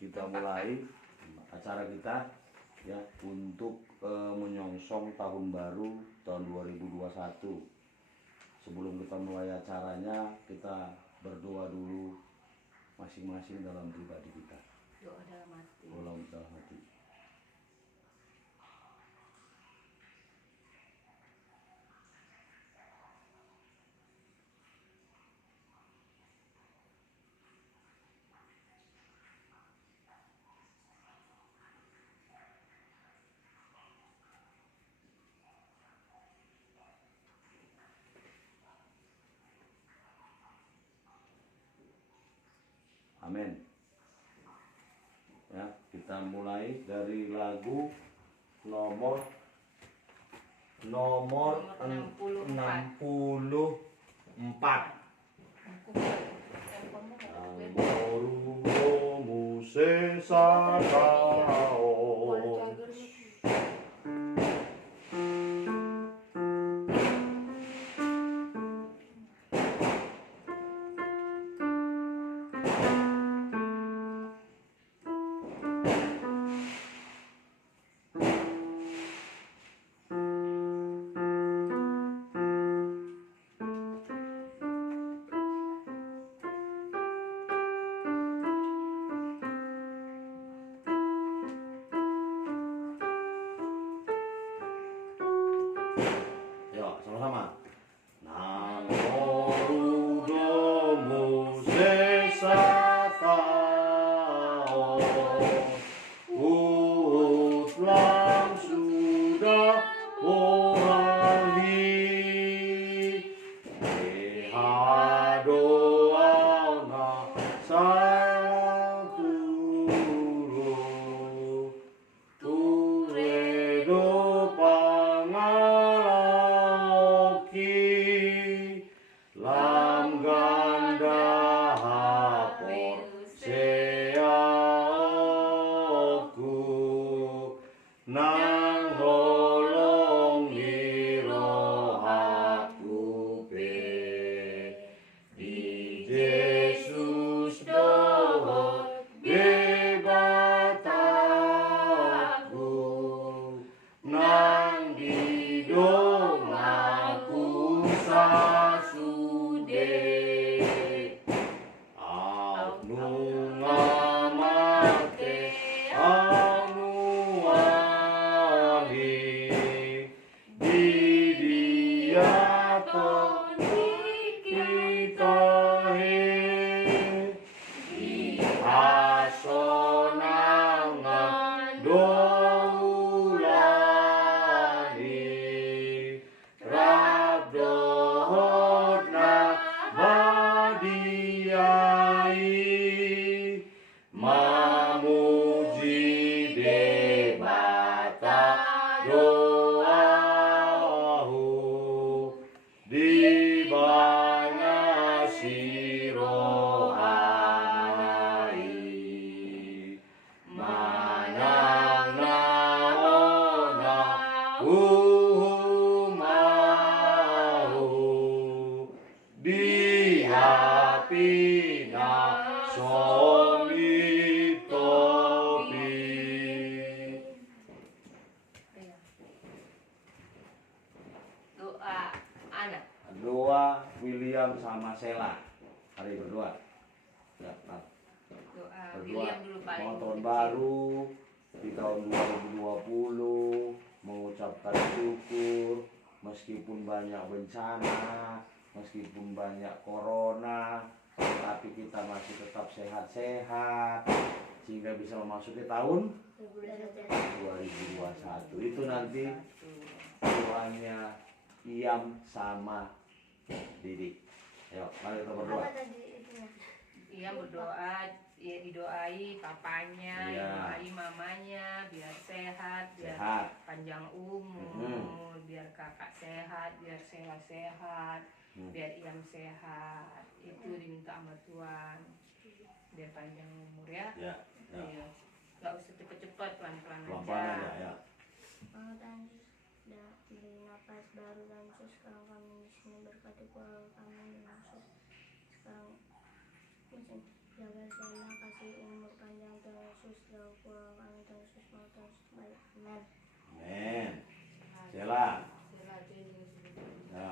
kita mulai acara kita ya untuk menyongsong tahun baru tahun 2021. Sebelum kita mulai acaranya, kita berdoa dulu masing-masing dalam pribadi kita. Doa dalam hati. Doa dalam hati. Amin. Ya, kita mulai dari lagu nomor 64. Angkorumu sesakao. Yuk, sama-sama. Nangkorumu sesatao, utlang sudah bohali, deha doauna sayang turu, turedo lam ganda hapor seaku nang holong liro aku pe di Yesus dohor bebat aku nang didong aku sasude anu ngamate anu wali di dia kita di asonangan doulani rabdohna badiai mamuji debata doahu di banyak sirohai manang naona di hapina somi topi. Doa anak. Doa William sama Sheila. Mari berdoa. Ya, nah. Doa Berdoa. William dulu paling. Mau tahun baru di tahun 2020 mengucapkan syukur meskipun banyak bencana, meskipun banyak corona, tapi kita masih tetap sehat-sehat sehingga bisa memasuki tahun 2021. Itu nanti doanya Iam sama Didi. Ayo, mari kita berdoa. Ia berdoa, ia didoai papanya, didoai mamanya, biar sehat, biar panjang umur, biar kakak sehat, biar sehat, biar Iam sehat. Itu diminta sama Tuhan, biar panjang umur ya. Iya. Gak usah cepet-cepet, pelan-pelan aja. Ya. Beri nafas baru dan sekarang kami di sini berkati keluarga kami sekarang jaga Sheila, kasih umur panjang terus Sela. Ya.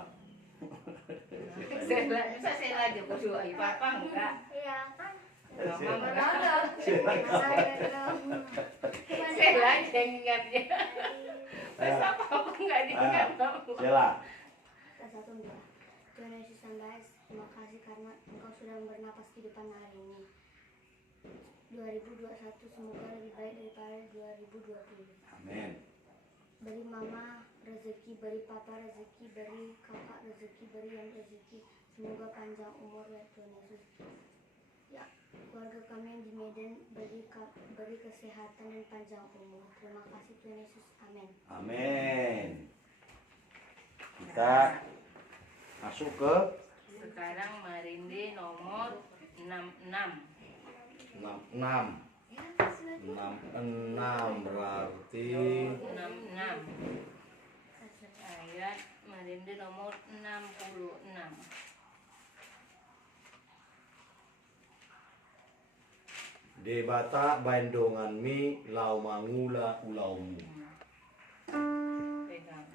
Sela, masa Sela aja kok doain papa enggak? Iya kan? Mama Mana enggak. ada? Sela aja yang ingatnya. Masa papa enggak diingat kamu? Sela. Satu dua. Tuhan Yesus yang baik, terima kasih karena Engkau sudah bernapas kehidupan hari ini. 2021 semoga lebih baik daripada 2020. Amin. Beri mama rezeki, beri papa rezeki, beri kakak rezeki, beri yang rezeki. Semoga panjang umur ya Tuhan Yesus. Ya, keluarga kami yang di Medan beri kesehatan dan panjang umur. Terima kasih Tuhan Yesus. Amin. Amin. Kita masuk ke Sekarang Marinde nomor 66. 66. 66 berarti 66. Ayat Marinde nomor 66. Debata bandongan mi lau mangula ulaumu. Pegang.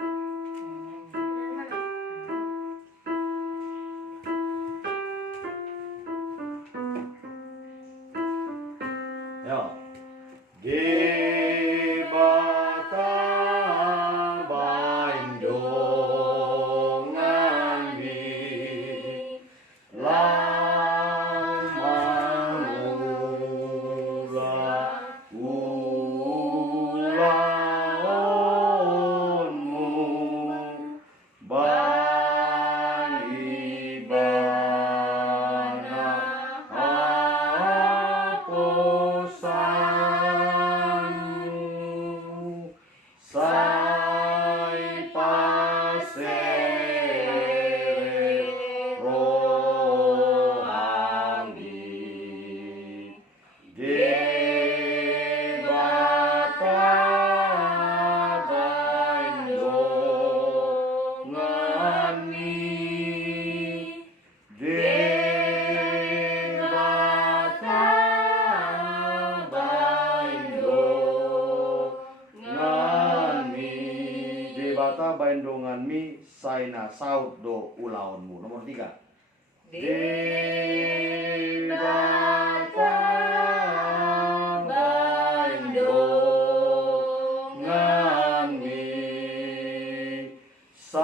Ya. Debata bandongan mi lau mangula ulaunmu banibana aposanmu sai pasere rohami debata bandongan mi debata bandongan mi debata bandongan mi saina saud do ulaunmu. Nomor 3. Debata bandongan mi saina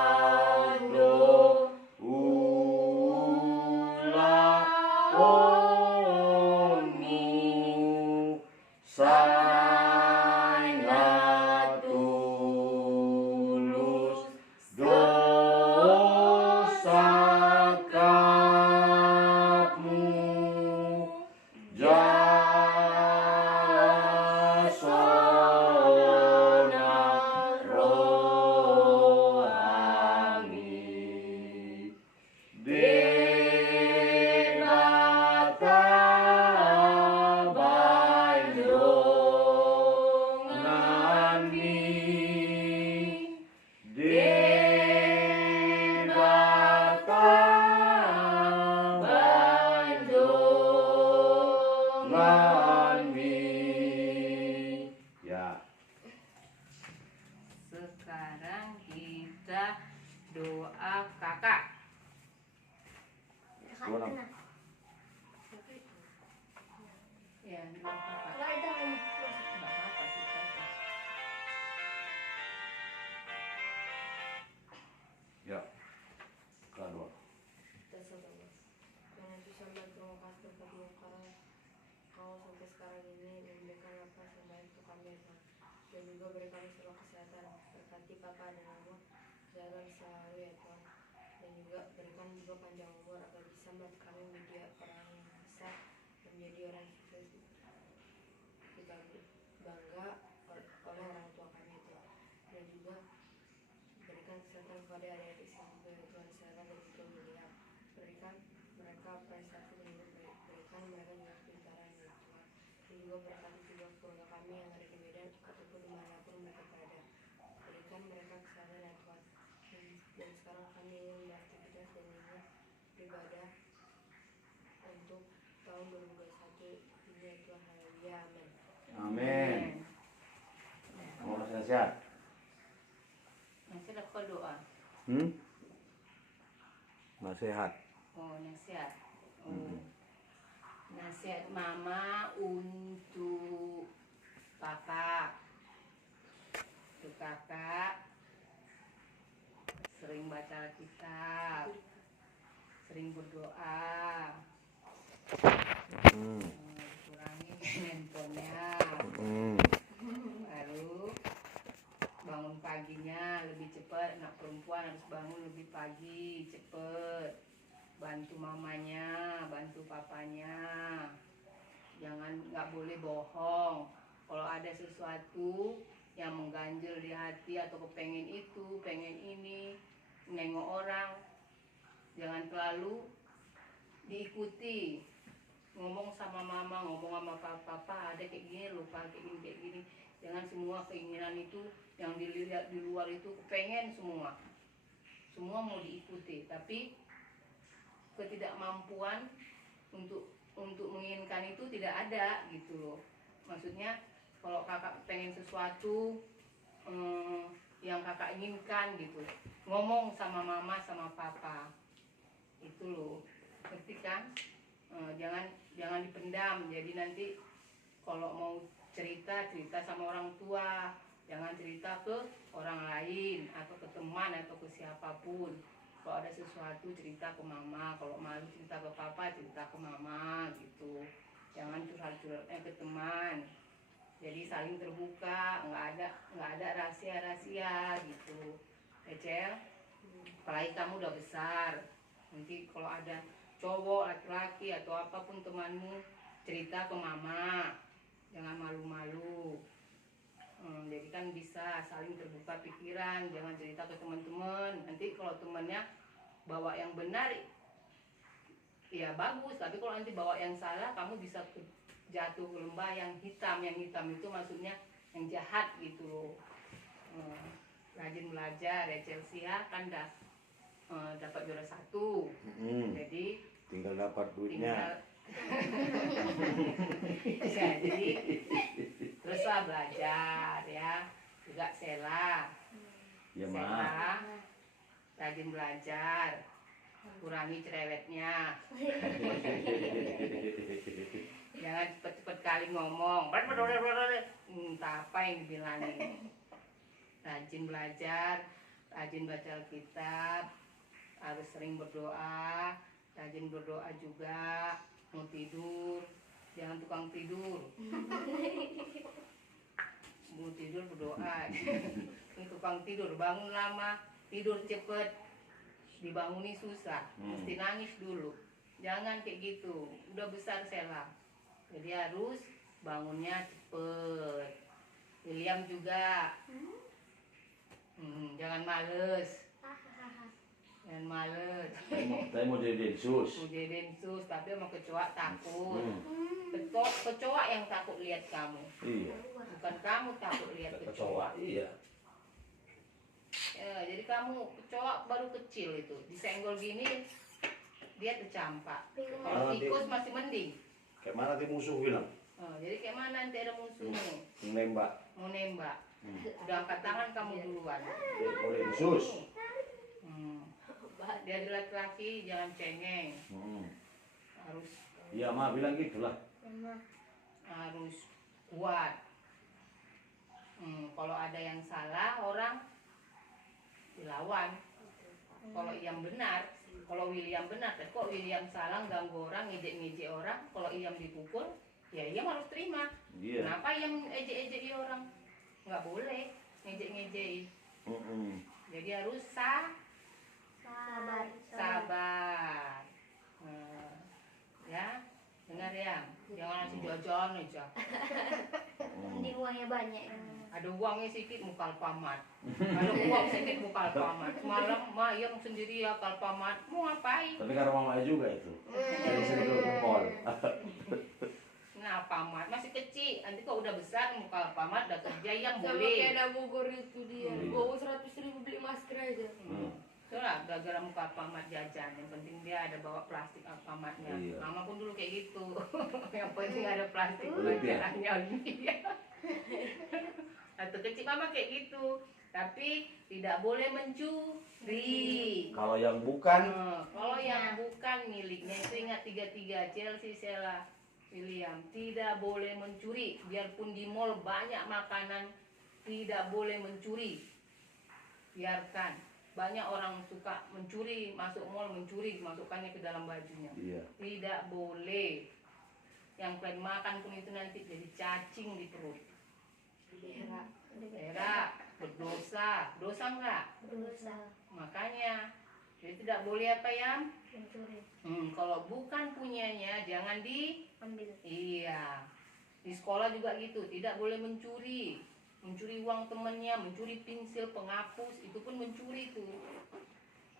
saud do ulaunmu saina tulus dosa kapmu jasona rohani debata bandongan mi debata bandongan mi. Ya. Sekarang kita doa kakak. Kakak tenang. Ya, doa kakak. Kakak itu ngomong. Nggak apa-apa sih, Kak. Ya. Kedua. Tuhan Yesus yang baik, terima kasih berkat karena Kau sampai sekarang ini memberikan apa yang baik untuk kami ya Tuhan. Dan juga beri kami selalu kesehatan, berkati Papa dan Mama kesehatan selalu ya Tuhan. Dan juga berikan juga panjang umur agar bisa membuat kami menjadi orang yang besar dan menjadi orang yang sukses. Kita bangga oleh orang tua kami ya Tuhan. Dan juga berikan kesehatan kepada adik-adik kami ya Tuhan, kesehatan dan juga mulia. Berikan mereka prestasi dan juga berikan mereka juga kepintaran ya Tuhan. Dan juga berkati juga keluarga kami yang ada di Medan ataupun dimanapun mereka berada. Berikan mereka kesehatan ya Tuhan. Dan sekarang kami ingin beraktivitas dan ingin beribadah untuk tahun 2021 ini ya Tuhan. Haleluya, amin. Amin. Mau nasihat? Nasihat apa doa? Nasihat. Oh, nasihat. Oh. Nasihat mama untuk kakak. Untuk kakak sering baca kitab, sering berdoa, kurangin handphonenya, baru bangun paginya lebih cepat. Anak perempuan harus bangun lebih pagi, cepat, bantu mamanya, bantu papanya, nggak boleh bohong. Kalau ada sesuatu yang mengganjel di hati atau kepengen itu, pengen ini, nengok orang, jangan terlalu diikuti. Ngomong sama mama, ngomong sama papa, ada kayak gini, lupa kayak gini. Jangan semua keinginan itu yang dilihat di luar itu kepengen semua mau diikuti, tapi ketidakmampuan untuk menginginkan itu tidak ada gitu loh. Maksudnya kalau kakak pengen sesuatu yang kakak inginkan gitu, ngomong sama mama sama papa itu loh, ngerti kan? Jangan dipendam. Jadi nanti kalau mau cerita sama orang tua, jangan cerita ke orang lain atau ke teman atau ke siapapun. Kalau ada sesuatu cerita ke mama, kalau malu cerita ke papa, cerita ke mama gitu. Jangan curhat-curhatnya ke teman. Jadi saling terbuka, nggak ada rahasia gitu. Ecel, apalagi kamu udah besar. Nanti kalau ada cowok, laki-laki atau apapun temanmu, cerita ke mama. Jangan malu-malu. Jadi kan bisa saling terbuka pikiran, jangan cerita ke teman-teman. Nanti kalau temannya bawa yang benar, ya bagus. Tapi kalau nanti bawa yang salah, kamu bisa jatuh ke lembah yang hitam. Yang hitam itu maksudnya yang jahat gitu loh. Rajin belajar ya Chelsea ya, kan dapat juara 1. Jadi tinggal dapat duitnya. Ya, jadi teruslah belajar ya, juga Sela. Ya, Sela, rajin belajar, kurangi cerewetnya. Jangan cepet-cepet kali ngomong. Entah apa yang dibilangin. Rajin belajar, rajin baca Alkitab, harus sering berdoa, rajin berdoa juga. Mau tidur, jangan tukang tidur. Mau tidur berdoa. Ini tukang tidur, bangun lama, tidur cepet, dibanguni susah, mesti nangis dulu. Jangan kayak gitu, udah besar Sela. Jadi harus bangunnya cepet. William juga, jangan males. Jangan males. Saya mau jadi densus. Mau jadi densus, tapi sama kecoa takut. Kecoa yang takut lihat kamu. Iya. Bukan kamu takut lihat kecoa. Iya. Ya, jadi kamu kecoa baru kecil itu, disenggol gini dia tercampak. Kalau tikus masih mending. Kayak mana nanti musuh bilang? Jadi kayak mana nanti ada musuhmu? Menembak. Mau nembak. Udah angkat tangan kamu duluan. Mau densus. Dia adalah laki-laki, jangan cengeng. Harus. Iya, Ma bilang gitulah. Harus kuat. Kalau ada yang salah orang dilawan. Kalau yang benar, kalau William benar, kok William salah ganggu orang, ngejek-ngejek orang, kalau Iam dipukul, ya Iam harus terima. Iya. Kenapa Iam ejek-ejek orang? Nggak boleh ngejek-ngejek. Jadi harus sabar. Ya, dengar ya, jangan langsung jajan aja. Nanti uangnya banyak. Ada uangnya sedikit muka Alfamart. Ada uang sedikit muka Alfamart. Semalam Ma yang sendiri ya ke Alfamart. Mau ngapain? Tapi karena mama juga itu. Jadi sering kumpul. Nah, Alfamart masih kecil. Nanti kalau udah besar muka Alfamart udah kerja yang Sama boleh. kayak ada Bogor itu dia. Bawa 100.000 beli masker aja. Itulah gara-gara muka Alfamart jajan. Yang penting dia ada bawa plastik Alfamartnya. Iya. Mama pun dulu kayak gitu. Yang penting ada plastik Olimpia. jajanannya Olimpia. Atau kecil mama kayak gitu. Tapi tidak boleh mencuri. Kalau yang bukan, Kalau yang bukan miliknya itu ingat 33 Chelsea Sheila William, tidak boleh mencuri. Biarpun di mall banyak makanan, tidak boleh mencuri. Biarkan. Banyak orang suka mencuri, masuk mall mencuri, masukkannya ke dalam bajunya. iya. Tidak boleh. Yang kalian makan pun itu nanti jadi cacing di perut. Berak, berdosa. Dosa enggak? Berdosa. Makanya jadi tidak boleh apa ya? Mencuri. Kalau bukan punyanya jangan Ambil. iya. Di sekolah juga gitu, tidak boleh mencuri. Mencuri uang temannya, mencuri pensil, penghapus, itu pun mencuri tuh.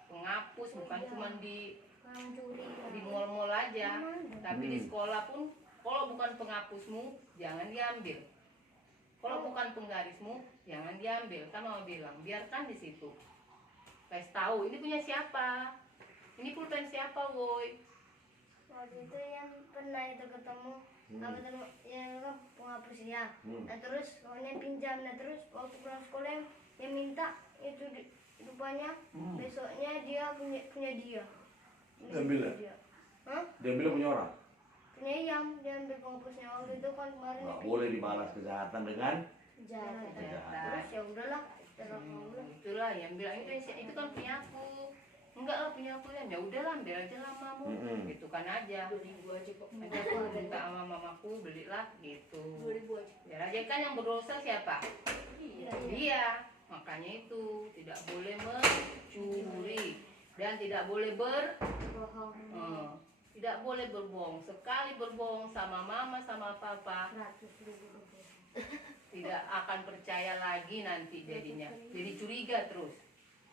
Penghapus bukan cuma di Mencuri. mall-mall aja, tapi di sekolah pun kalau bukan penghapusmu jangan diambil. Kalau bukan penggarismu jangan diambil. Kan mama bilang, biarkan di situ. Kasih tahu, ini punya siapa? Ini pulpen siapa, woi? Waktu itu yang pernah itu ketemu, yang kan penghapusnya. Nah terus kawannya pinjam, nah terus waktu pulang sekolah yang minta itu rupanya besoknya dia punya dia. Diambil ya? Dia. Hah? Diambil punya orang. Punya yang dia ambil penghapusnya waktu itu kan kemarin. Nggak boleh dibalas kejahatan dengan Jahat. kejahatan. Terus ya udahlah, terus Allah. Itulah yang bilang itu kan punya aku. Enggak lah punya aku ya udahlah ambil aja lah mamamu. Gitu kan aja. 2000 aja kok. Nanti aku minta sama mamaku belilah gitu. 2000 aja. Biar aja kan yang berdosa siapa? Iya. Dia. Makanya itu tidak boleh mencuri dan tidak boleh Bohong. tidak boleh berbohong. Sekali berbohong sama mama sama papa 100.000 rupiah. tidak akan percaya lagi nanti jadinya. Jadi curiga terus.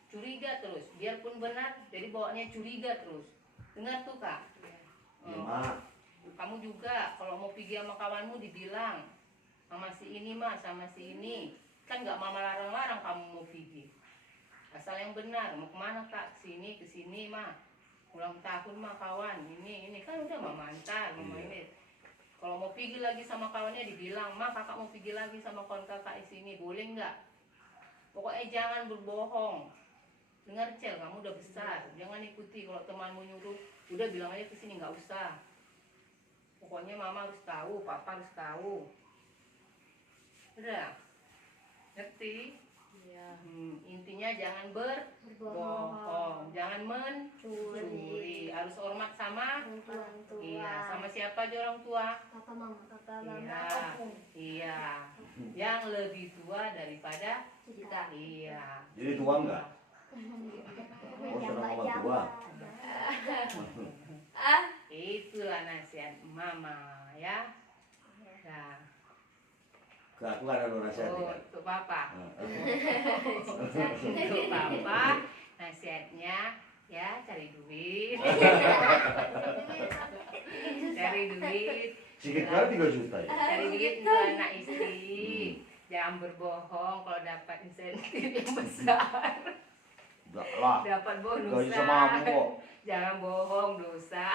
Curiga terus. Biarpun benar, jadi bawaannya curiga terus. Dengar tuh Kak. Lima. Kamu juga kalau mau pergi sama kawanmu dibilang sama si ini mah sama si ini. Kan nggak mama larang-larang kamu mau pergi. Asal yang benar. Mau kemana Kak? Ke sini mah. Ulang tahun mah kawan. Ini kan udah mama antar. Mama ini. Kalau mau pergi lagi sama kawannya dibilang, "Ma, kakak mau pergi lagi sama kawan kakak di sini, boleh nggak?" Pokoknya jangan berbohong. Dengar Cel, kamu udah besar, jangan ikuti kalau temanmu nyuruh, udah bilang aja ke sini nggak usah. Pokoknya mama harus tahu, papa harus tahu. Udah, ngerti? Iya. Intinya jangan berbohong, jangan mencuri, harus hormat sama Orang tua. iya, sama siapa aja orang tua? Papa mama. Iya, Opung. iya, yang lebih tua daripada kita. Iya. Jadi tua enggak? Oh, sudah mama tua. Itulah nasihat mama ya. Nah, Ke aku nggak ada nasihat kan? untuk papa, Nah, untuk papa nasihatnya ya cari duit, cari duit. sedikit kali 3 juta ya? Cari duit untuk anak istri. Jangan berbohong kalau dapat insentif yang besar. Enggak lah. Dapat Gaji bonus. sama aku kok. Jangan bohong, dosa.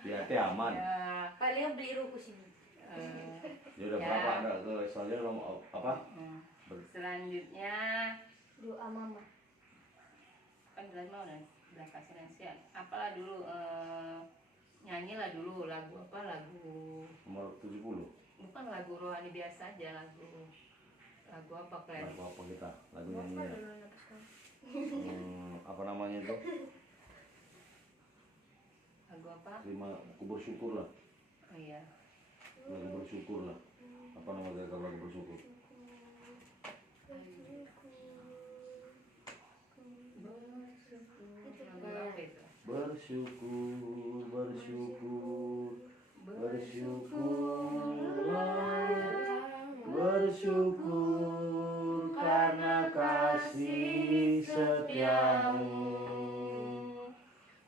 Hati aman. Ya, Paling beli rukus ini. Ya udah Ya. berapa ada ke soalnya lo apa? selanjutnya Doa mama. kan udah kasih nasihat. Apalah dulu nyanyilah dulu lagu apa lagu Nomor 70. bukan lagu rohani biasa aja lagu apa kalian? Lagu apa kita? Lagu nyanyinya. Apa namanya itu? Lagu apa? Terima aku bersyukur lah. Oh, iya. Lagu bersyukur lah. Apa nama lagu bersyukur? Lagu apa itu? Bersyukur, bersyukur, bersyukurlah, bersyukur karena kasih setiamu.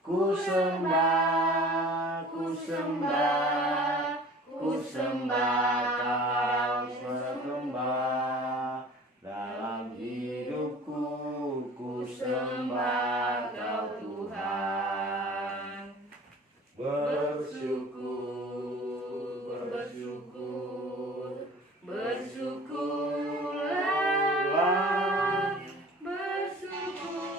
Ku sembah, ku sembah, ku sembah kau sembah dalam hidupku, ku sembah. bersyukur, bersyukur, bersyukurlah, bersyukur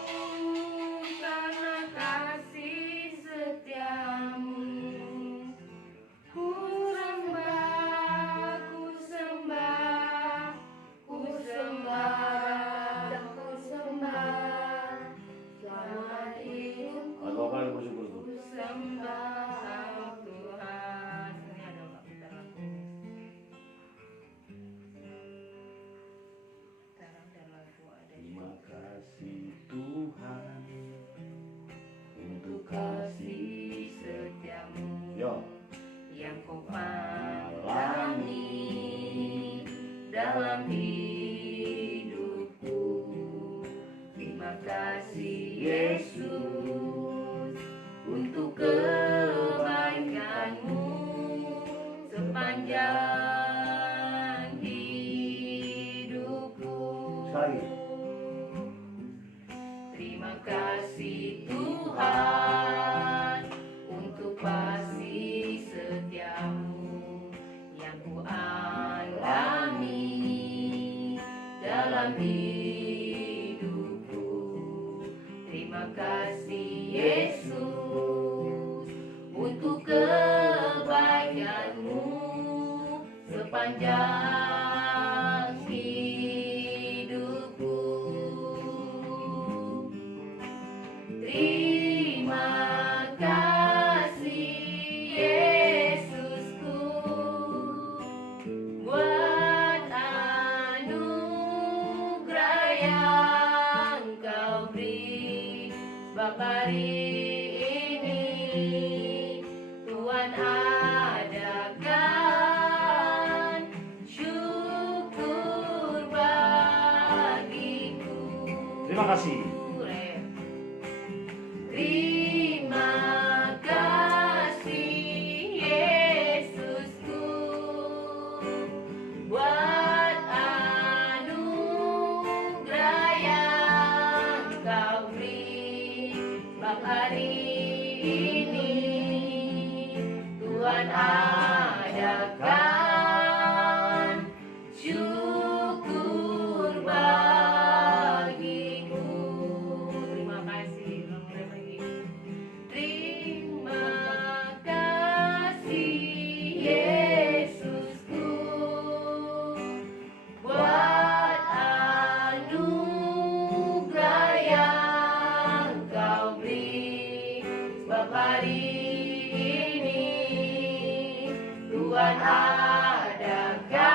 karena kasih setiamu. Ku sembah, ku sembah, ku sembah, ku sembah, selamat hidupku. Lagu apa yang bersyukur tuh? Ku sembah Tuhan. Ini ada Kak, kita lagunya. Sekarang ada lagu ada Terima juga. kasih Tuhan untuk Kasih setiamu Yo. yang kau alami dalam hidupku. Terima kasih Yesus untuk kebaikanmu sepanjang hidupku. Sekali. Terima kasih Tuhan untuk kasih setiamu yang ku alami dalam hidupku. Terima kasih Yesus untuk kebaikanmu sepanjang hidupku. Terima kasih Yesusku buat anugerah yang kau beri. Sebab hari ini Tuhan adakan syukur bagiku. Terima kasih. Terima kasih Yesusku buat anugerah yang kau beri. Sebab hari ini Tuhan adakan syukur bagiku. Terima kasih. Mulai lagi. Terima kasih Yesusku buat anugerah yang kau beri. Sebab hari ini Tuhan adakan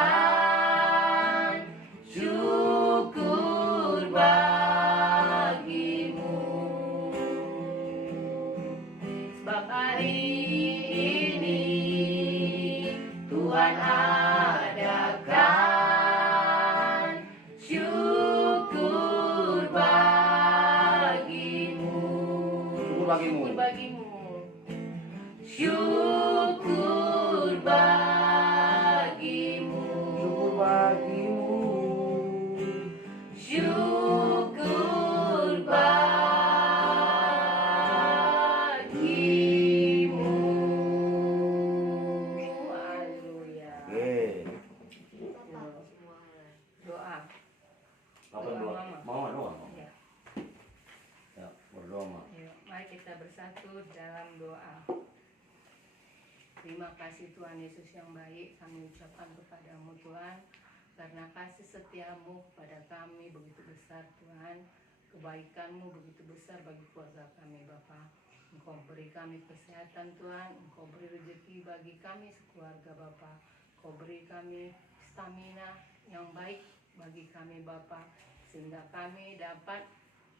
syukur bagimu. Sebab hari ini Tuhan adakan syukur bagimu. Syukur bagimu. Syukur bagimu. Syukur bagimu. Syukur bagimu. Syukur bagimu. Haleluya. Oke. Doa. Apa Doa, doa? Mama. Mama doa. Ya. Ya, berdoa, Ma. Yuk, mari kita bersatu dalam doa. Terima kasih Tuhan Yesus yang baik, kami ucapkan kepadamu Tuhan, karena kasih setiamu kepada kami begitu besar Tuhan, kebaikanmu begitu besar bagi keluarga kami Bapa. Engkau beri kami kesehatan Tuhan, Engkau beri rezeki bagi kami sekeluarga Bapa. Engkau beri kami stamina yang baik bagi kami Bapa, sehingga kami dapat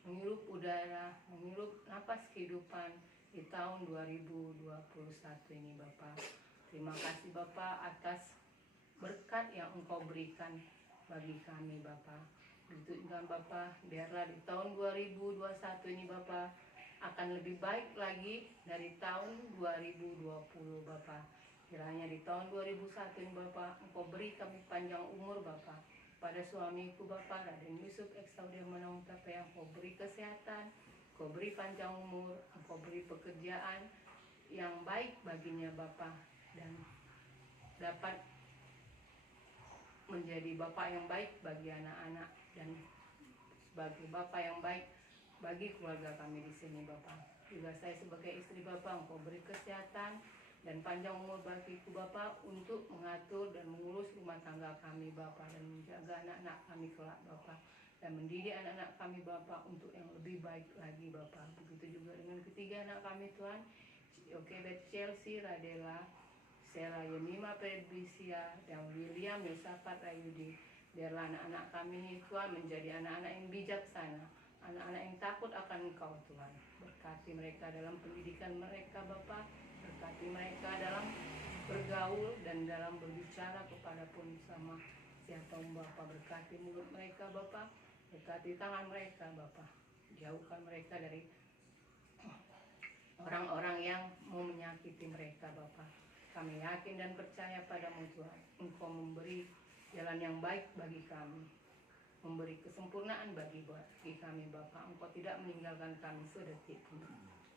menghirup udara, menghirup napas kehidupan di tahun 2021 ini Bapak. Terima kasih Bapak atas berkat yang Engkau berikan bagi kami Bapak. Begitu juga Bapak, biarlah di tahun 2021 ini Bapak akan lebih baik lagi dari tahun 2020 Bapak. Kiranya di tahun 2001 ini Bapak, Engkau beri kami panjang umur Bapak. Pada suamiku Bapak, Raden Yusuf Eksaudia Manungkap, yang Engkau beri kesehatan, Engkau beri panjang umur, Engkau beri pekerjaan yang baik baginya Bapa, dan dapat menjadi Bapa yang baik bagi anak-anak, dan sebagai Bapa yang baik bagi keluarga kami di sini Bapa. Juga saya sebagai istri Bapa, Engkau beri kesehatan dan panjang umur bagiku Bapa, untuk mengatur dan mengurus rumah tangga kami Bapa, dan menjaga anak-anak kami kelak Bapa, dan mendidik anak-anak kami Bapa untuk yang lebih baik lagi Bapa. Begitu juga dengan ketiga anak kami Tuhan, Okebet Chelsea Radela, Sela Yemima Predbisia, dan William Yosafat Rayudi. Biarlah anak-anak kami ini Tuhan menjadi anak-anak yang bijaksana, anak-anak yang takut akan Engkau Tuhan. Berkati mereka dalam pendidikan mereka Bapa, berkati mereka dalam bergaul dan dalam berbicara kepada pun sama siapa Bapa. Berkati mulut mereka Bapa, berkati tangan mereka Bapa. Jauhkan mereka dari orang-orang yang mau menyakiti mereka Bapa. Kami yakin dan percaya padamu Tuhan, Engkau memberi jalan yang baik bagi kami, memberi kesempurnaan bagi kami Bapa. Engkau tidak meninggalkan kami sedetik pun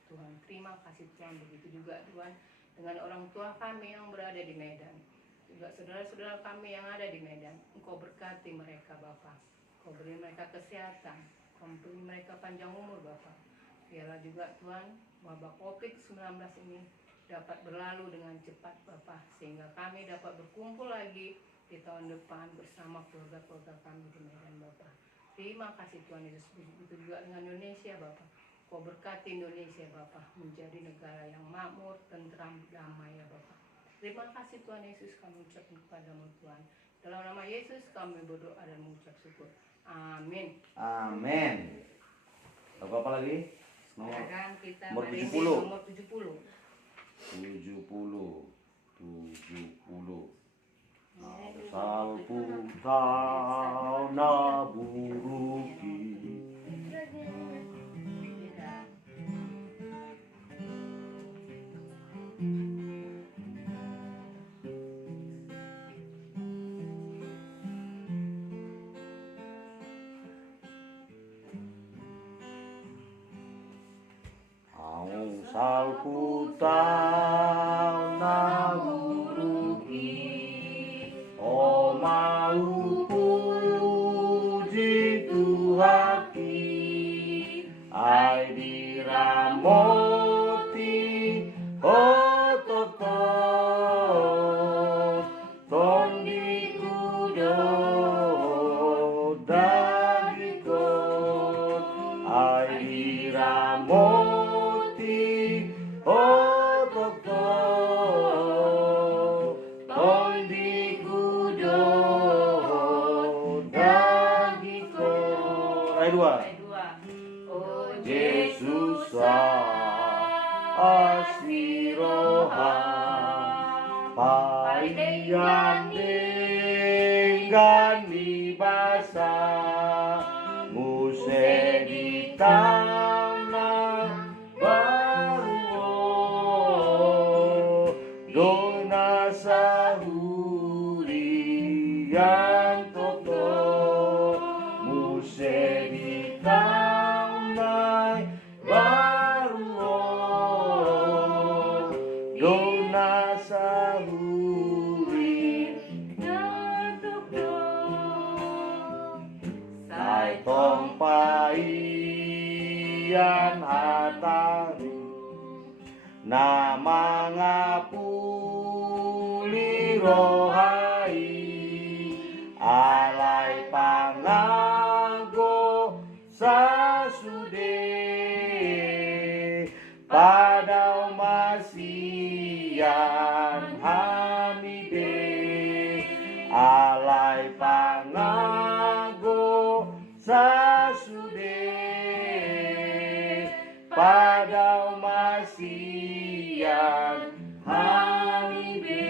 Tuhan. Terima kasih Tuhan. Begitu juga Tuhan dengan orang tua kami yang berada di Medan, juga saudara-saudara kami yang ada di Medan. Engkau berkati mereka Bapa, Engkau beri mereka kesehatan, Engkau beri mereka panjang umur Bapa. Biarlah juga Tuhan wabah COVID-19 ini dapat berlalu dengan cepat Bapa, sehingga kami dapat berkumpul lagi di tahun depan bersama keluarga-keluarga kami di Medan Bapa. Terima kasih Tuhan Yesus. Begitu juga dengan Indonesia Bapa, Kau berkati Indonesia Bapa menjadi negara yang makmur, tentram, damai ya Bapa. Terima kasih Tuhan Yesus, kami ucapkan kepadamu Tuhan. Dalam nama Yesus kami berdoa dan mengucap syukur. Amin. Amin. Lagu apa lagi? Silakan kita Nomor hari ini 70. nomor 70. 70. Asal kau naburuki. Asal ku tahu naburuki, oh mau puji Tuhaki, ai diramoti, oh toto, tondi kudo, dagikot, ai diramoti, oh toto, tondi kudo, dagikot. Ayat 2. Oh Yesus asiroha paiyane gani basa muse di tanah baru dona sahuri yang toto muse di tanah baru dona sahuri yang toto sai tong paian hatari nama ngapuli rohai alai panago sasude pada masian hamide alai panago sasude pada masian hamide.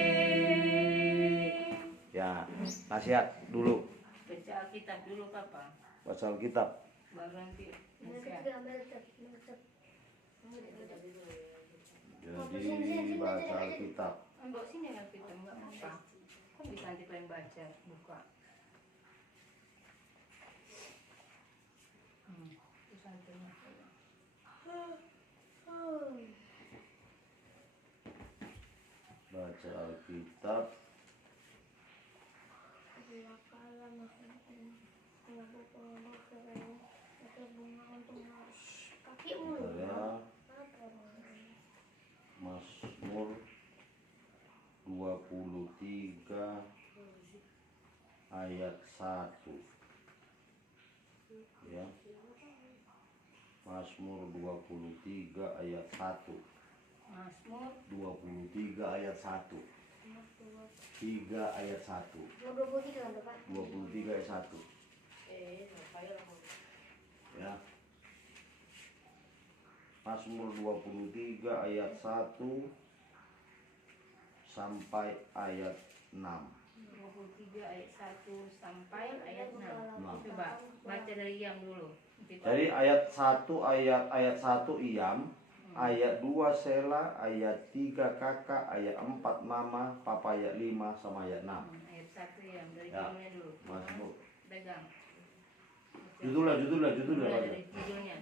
Ya, nasihat dulu. baca Alkitab dulu Papa, Baca Alkitab. baru nanti nasihat. Jadi baca Alkitab. Enggak sini Alkitab enggak apa. Kok bisa nanti kalian baca buka. Itu santai. Baca Alkitab. Bentar ya. Mazmur 23 ayat 1. Ya. Mazmur 23 ayat 1. Mazmur 23 ayat 1. 3 ayat 1. 23 kan Bapak? 23 ayat 1. Ya. Mazmur 23 ayat 1 sampai ayat 6. 23 ayat 1 sampai ayat 6. 6. Coba baca dari yang dulu. Jadi ayat 1 ayat 1 Iyam, ayat 2 Sela, ayat 3 Kakak, ayat 4 Mama, Papa ayat 5 sama ayat 6. Ayat 1 yang dari Ya. judulnya dulu. Mazmur. Pegang. Judulnya Mulai baca. dari judulnya.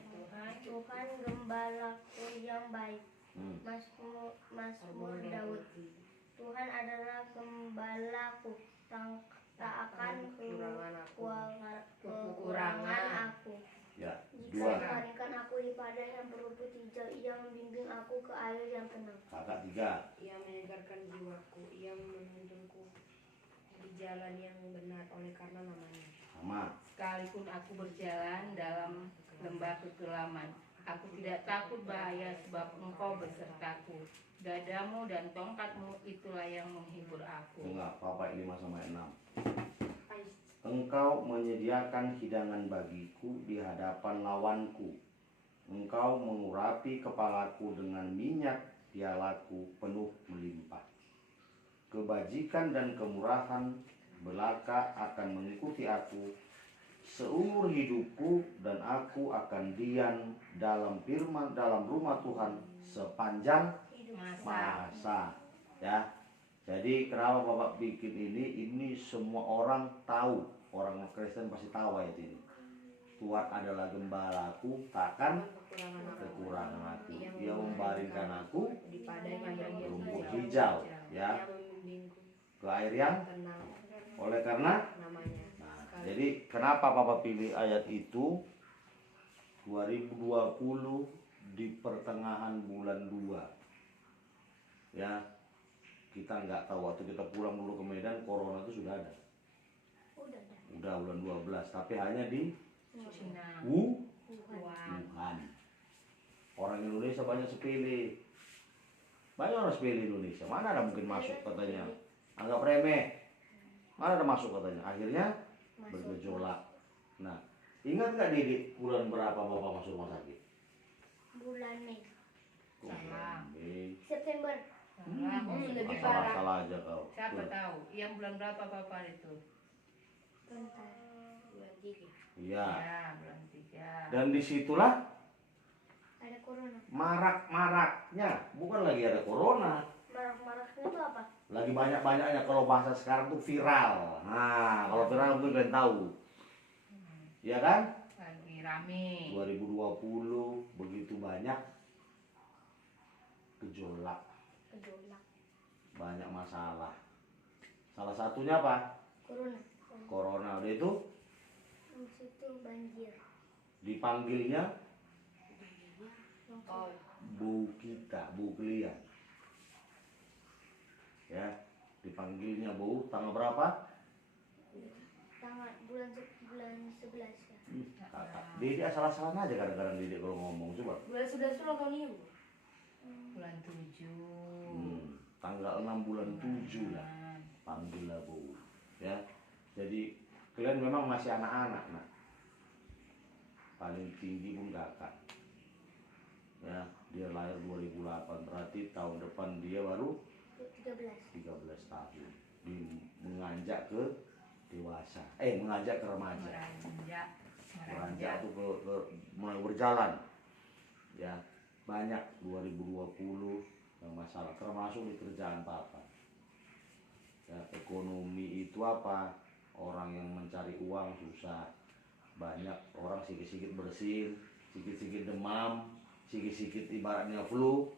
Tuhan gembalaku yang baik. Hmm. Mazmur Daud. Tuhan adalah gembalaku, tak akan kekurangan aku. Ya. Jika 2 dibaringkan aku di padang yang berumput hijau, ia membimbing aku ke air yang tenang. Kakak 3. Ia menyegarkan jiwaku, ia menuntunku di jalan yang benar oleh karena namanya. Sama. Sekalipun aku berjalan dalam lembah kekelaman, aku tidak takut bahaya sebab engkau besertaku. Gadamu dan tongkatmu itulah yang menghibur aku. Enggak, Papa 5 sama 6. Engkau menyediakan hidangan bagiku di hadapan lawanku. Engkau mengurapi kepalaku dengan minyak, pialaku penuh melimpah. Kebajikan dan kemurahan belaka akan mengikuti aku seumur hidupku, dan aku akan diam dalam rumah Tuhan sepanjang masa. Ya. Jadi kenapa Bapak bikin ini semua orang tahu, orang Kristen pasti tahu ayat ini. Tuhan adalah gembalaku, takkan kekurangan aku. Ia membaringkan aku Di padang yang rumput berumput hijau, ia ya, membimbingku ke air yang tenang oleh karena. namanya. Nah, jadi kenapa Papa pilih ayat itu 2020 di pertengahan bulan 2. Ya, kita nggak tahu waktu kita pulang dulu ke Medan, corona itu sudah ada. Udah bulan 12, tapi hanya di Cina. Wuhan. Orang Indonesia banyak sepele. Banyak orang sepele Indonesia. Mana ada mungkin masuk katanya. Anggap remeh. Mana ada masuk katanya. Akhirnya bergejolak. Nah, ingat nggak Didik bulan berapa Bapak masuk rumah sakit? Bulan Mei. Salah. Mei. September. Lebih parah. Salah aja kau. Siapa tahu? Yang bulan berapa Bapak itu? Bentar. Bulan 3. Iya. Ya, bulan 3. Dan disitulah Ada corona. marak-maraknya. Bukan lagi ada corona. Marak-maraknya itu apa? Lagi banyak-banyaknya, kalau bahasa sekarang tuh viral. Nah, kalau viral mungkin kalian tahu. Ya kan? Lagi rame. 2020 begitu banyak gejolak, banyak masalah. Salah satunya apa? Corona. Corona. Udah itu Terus itu banjir. dipanggilnya Oh, Bu kita, Bu Klia. Ya, dipanggilnya Bu tanggal berapa? Bulan 11 ya. Kakak. Dede asal-asalan aja kadang-kadang Dede kalau ngomong, coba. bulan 11 itu ulang tahun ini, Bu. Bulan 7. Tanggal 6 bulan 7 lah. Panggillah Bu. Ya. Jadi kalian memang masih anak-anak, nah. Paling tinggi pun kakak. Ya, dia lahir 2008, berarti tahun depan dia baru 13 tahun. Menganjak ke dewasa. Menganjak ke remaja. Beranjak tuh ke mulai berjalan. Ya, banyak 2020 yang masalah, termasuk di kerjaan Papa. Ya, ekonomi itu apa? Orang yang mencari uang susah. Banyak orang sikit-sikit bersin, sikit-sikit demam, sikit-sikit ibaratnya flu,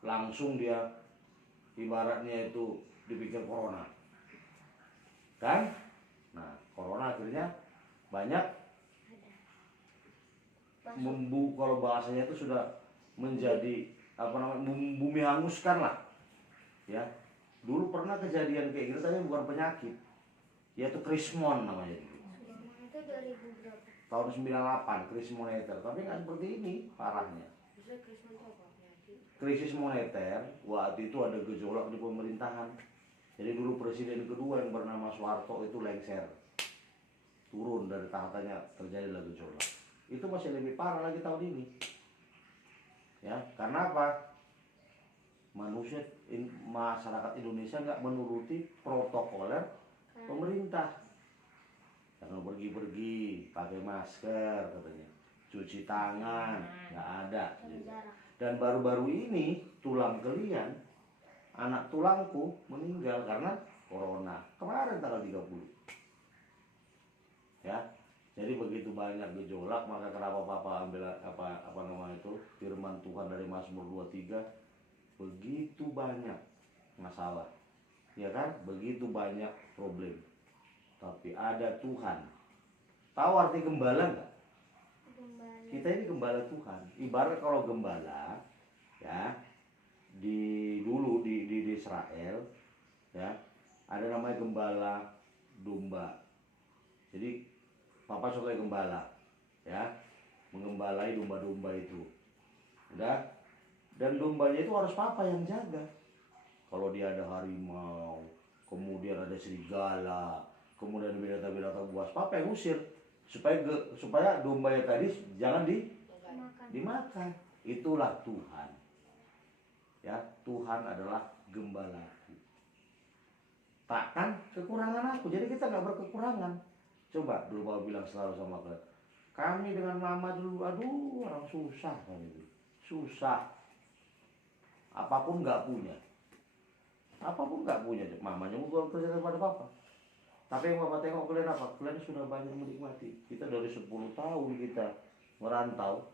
langsung dia ibaratnya itu dipikir corona, kan? Nah, corona akhirnya banyak kalau bahasanya itu sudah menjadi apa namanya, bumi hanguskan lah, ya. Dulu pernah kejadian kayak gitu, tapi bukan penyakit, yaitu krismon namanya itu. Itu 2000 berapa? Tahun 98, krisis moneter, tapi nggak seperti ini parahnya. Bisa Krisman itu apa? Penyakit. Krisis moneter, waktu itu ada gejolak di pemerintahan. Jadi dulu presiden kedua yang bernama Soeharto itu lengser, turun dari tahatannya, terjadilah gejolak. Itu masih lebih parah lagi tahun ini, ya. Karena apa? Masyarakat Indonesia nggak menuruti protokoler pemerintah. Jangan pergi-pergi, pakai masker katanya, cuci tangan, nggak ada. Dan baru-baru ini tulang kalian, anak tulangku meninggal karena corona kemarin tanggal 30. Ya, jadi begitu banyak gejolak, maka kenapa Papa ambil apa namanya itu firman Tuhan dari Mazmur 23, begitu banyak masalah, ya kan? Begitu banyak problem, tapi ada Tuhan. Tahu arti gembala nggak? Kita ini gembala Tuhan. Ibarat kalau gembala, ya, dulu di Israel, ya, ada namanya gembala domba. Jadi Papa sebagai gembala, ya, mengembalai domba-domba itu, udah. Dan dombanya itu harus Papa yang jaga. Kalau dia ada harimau, kemudian ada serigala, kemudian binatang-binatang buas, Papa yang usir supaya dombanya tadi jangan dimakan. Itulah Tuhan. Ya, Tuhan adalah gembalaku. Takkan kekurangan aku. Jadi kita nggak berkekurangan. Coba dulu Bapak bilang selalu sama kami dengan Mama dulu, aduh orang susah kan itu. Susah. Apapun nggak punya. Mamanya mau kerja daripada Papa. Tapi yang Bapak tengok kalian apa? Kalian sudah banyak menikmati. Kita dari 10 tahun kita merantau.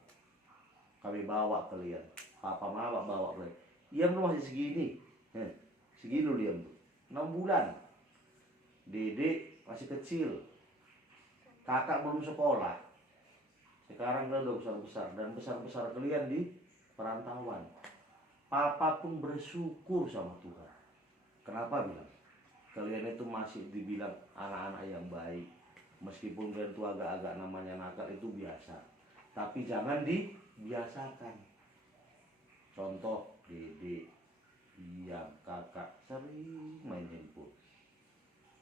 Kami bawa kalian. Papa Mama bawa kalian. Iam lu masih segini. Segini lu Iam. 6 bulan. Dede masih kecil. Kakak belum sekolah. Sekarang kalian udah besar-besar. Dan besar-besar kalian di perantauan. Papa pun bersyukur sama Tuhan. Kenapa bilang? Kalian itu masih dibilang anak-anak yang baik. Meskipun kalian itu agak-agak namanya nakal, itu biasa. Tapi jangan dibiasakan. Contoh, Dede, Iam, kakak sering main handphone.